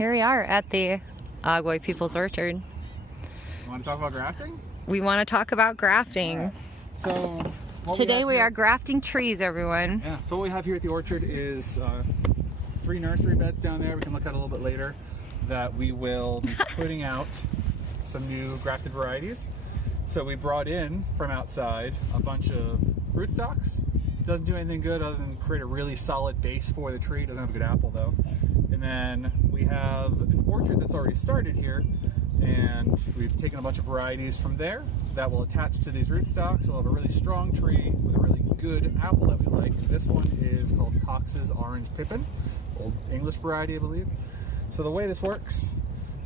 Here we are at the Og-woi People's Orchard. You want to talk about grafting? We want to talk about grafting. Right. So today we are grafting trees, everyone. Yeah, so what we have here at the orchard is 3 nursery beds down there we can look at a little bit later that we will be putting out some new grafted varieties. So we brought in from outside a bunch of rootstocks. Doesn't do anything good other than create a really solid base for the tree. Doesn't have a good apple though. And then we have an orchard that's already started here, and we've taken a bunch of varieties from there that will attach to these rootstocks. We'll have a really strong tree with a really good apple that we like. This one is called Cox's Orange Pippin, old English variety, I believe. So the way this works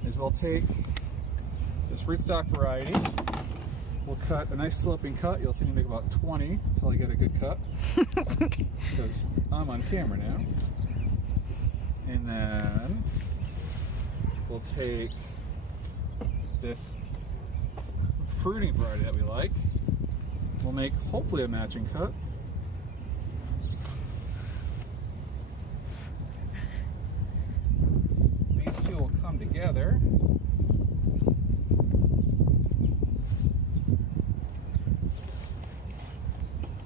is we'll take this rootstock variety, we'll cut a nice sloping cut. You'll see me make about 20 until I get a good cut, because I'm on camera now. And then we'll take this fruiting variety that we like. We'll make hopefully a matching cut. These two will come together.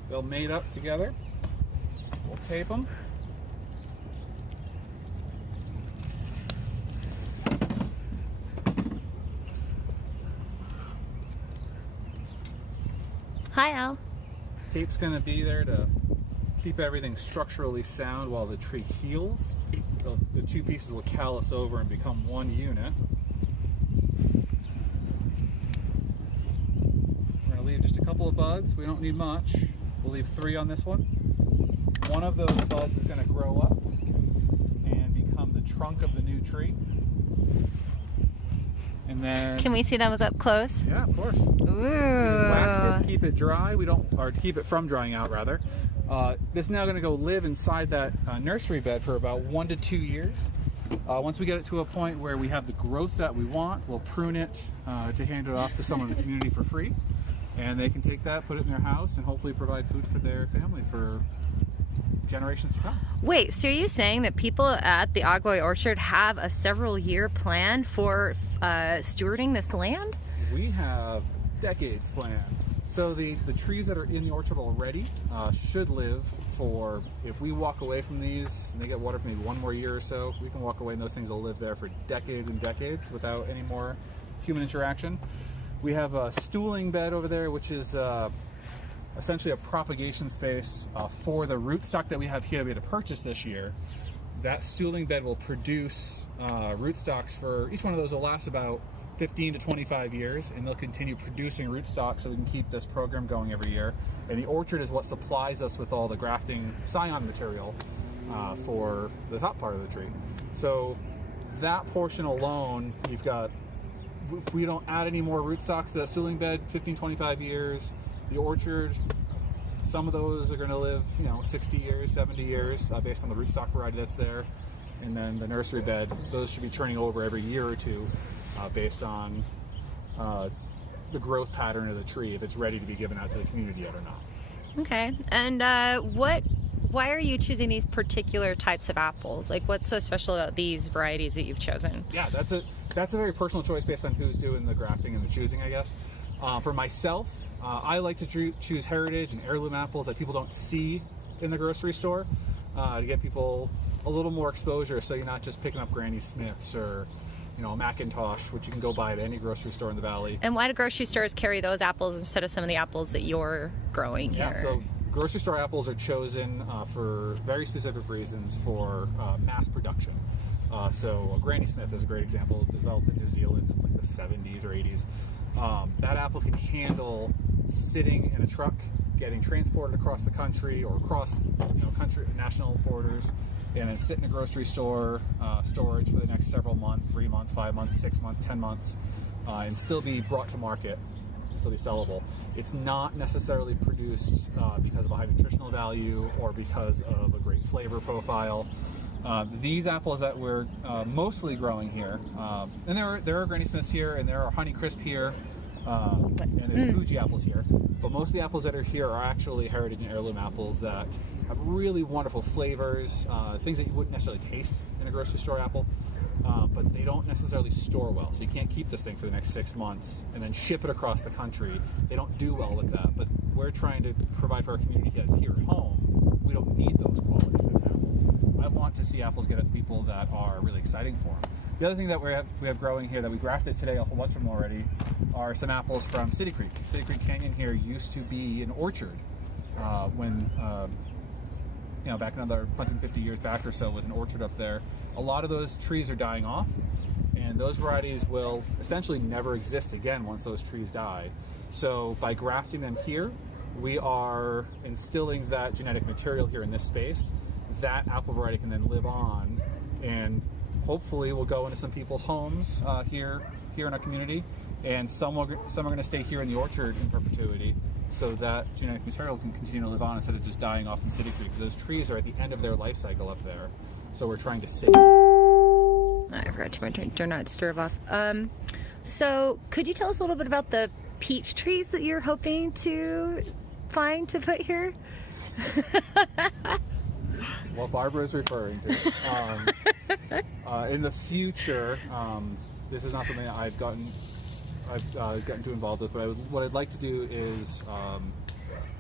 They'll mate up together. We'll tape them. Hi, Al. Tape's going to be there to keep everything structurally sound while the tree heals. The 2 pieces will callus over and become one unit. We're going to leave just a couple of buds. We don't need much. We'll leave 3 on this one. One of those buds is going to grow up and become the trunk of the new tree. And then, can we see those up close? Yeah, of course. Ooh. Wax it, keep it dry. Or to keep it from drying out, rather. This is now going to go live inside that nursery bed for about 1 to 2 years. Once we get it to a point where we have the growth that we want, we'll prune it to hand it off to someone in the community for free, and they can take that, put it in their house, and hopefully provide food for their family for generations to come. Wait, so are you saying that people at the Og-woi Orchard have a several-year plan for stewarding this land? We have decades planned. So the trees that are in the orchard already should live for, if we walk away from these and they get water for maybe 1 more year or so, we can walk away and those things will live there for decades and decades without any more human interaction. We have a stooling bed over there, which is essentially a propagation space for the rootstock that we have here that we had to purchase this year. That stooling bed will produce rootstocks for, each one of those will last about 15 to 25 years, and they'll continue producing rootstocks so we can keep this program going every year. And the orchard is what supplies us with all the grafting scion material for the top part of the tree. So that portion alone, you've got, if we don't add any more rootstocks to that stooling bed, 15, 25 years. The orchard, some of those are going to live, 60 years, 70 years, based on the rootstock variety that's there. And then the nursery bed, those should be turning over every year or two, based on the growth pattern of the tree, if it's ready to be given out to the community yet or not. Okay, and why are you choosing these particular types of apples? Like, what's so special about these varieties that you've chosen? Yeah, that's a very personal choice based on who's doing the grafting and the choosing, I guess. For myself, I like to choose heritage and heirloom apples that people don't see in the grocery store, to get people a little more exposure, so you're not just picking up Granny Smiths or a Macintosh, which you can go buy at any grocery store in the valley. And why do grocery stores carry those apples instead of some of the apples that you're growing here? Yeah, so grocery store apples are chosen for very specific reasons for mass production. So Granny Smith is a great example. It's developed in New Zealand in like the 70s or 80s. That apple can handle sitting in a truck, getting transported across the country or across national borders, and then sit in a grocery store storage for the next several months, 3 months, 5 months, 6 months, 10 months, and still be brought to market, still be sellable. It's not necessarily produced because of a high nutritional value or because of a great flavor profile. These apples that we're mostly growing here, and there are Granny Smiths here, and there are Honeycrisp here, and there's Fuji apples here. But most of the apples that are here are actually heritage and heirloom apples that have really wonderful flavors, things that you wouldn't necessarily taste in a grocery store apple. but they don't necessarily store well. So you can't keep this thing for the next 6 months and then ship it across the country. They don't do well with that, but we're trying to provide for our community that's here at home. We don't need those qualities in apples. I want to see apples get out to people that are really exciting for them. The other thing that we have growing here that we grafted today, a whole bunch of them already, are some apples from City Creek. City Creek Canyon here used to be an orchard when, back another 150 years back or so, was an orchard up there. A lot of those trees are dying off, and those varieties will essentially never exist again once those trees die. So by grafting them here, we are instilling that genetic material here in this space. That apple variety can then live on, and hopefully will go into some people's homes here in our community, and some are going to stay here in the orchard in perpetuity, so that genetic material can continue to live on instead of just dying off in City Creek, because those trees are at the end of their life cycle up there. So we're trying to save. I forgot to turn Do Not Disturb off. So could you tell us a little bit about the peach trees that you're hoping to find to put here? What Barbara is referring to. In the future, this is not something that I've gotten too involved with, but what I'd like to do is,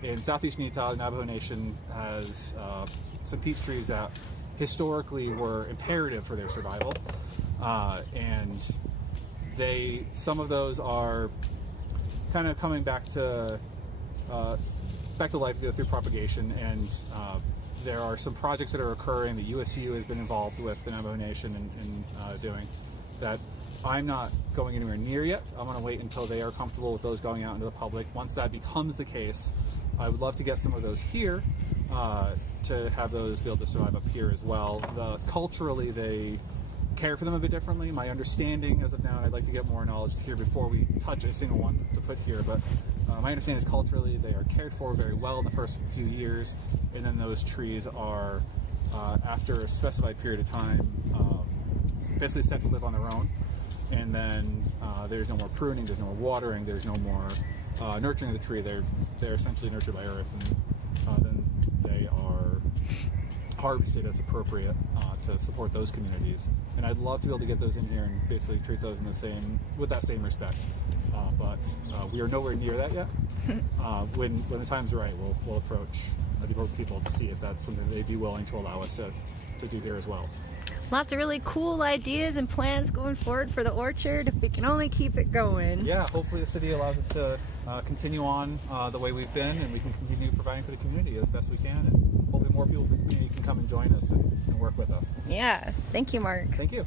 in southeastern Utah, the Navajo Nation has some peach trees that historically were imperative for their survival, and some of those are kind of coming back to life through propagation, and there are some projects that are occurring that USU has been involved with the Navajo Nation in doing that I'm not going anywhere near yet. I'm going to wait until they are comfortable with those going out into the public. Once that becomes the case, I would love to get some of those here to have those be able to survive up here as well. Culturally, they care for them a bit differently. My understanding as of now, and I'd like to get more knowledge here before we touch a single one to put here, but my understanding is culturally they are cared for very well in the first few years, and then those trees are, after a specified period of time, basically set to live on their own, and then there's no more pruning, there's no more watering, there's no more nurturing of the tree. They're essentially nurtured by earth, and then they are harvested as appropriate to support those communities. And I'd love to be able to get those in here and basically treat those with that same respect. But we are nowhere near that yet. When the time's right, we'll approach the people to see if that's something they'd be willing to allow us to do here as well. Lots of really cool ideas and plans going forward for the orchard, if we can only keep it going. Yeah, hopefully the city allows us to continue on the way we've been, and we can continue providing for the community as best we can, and hopefully more people from the community can come and join us and work with us. Yeah, thank you, Mark. Thank you.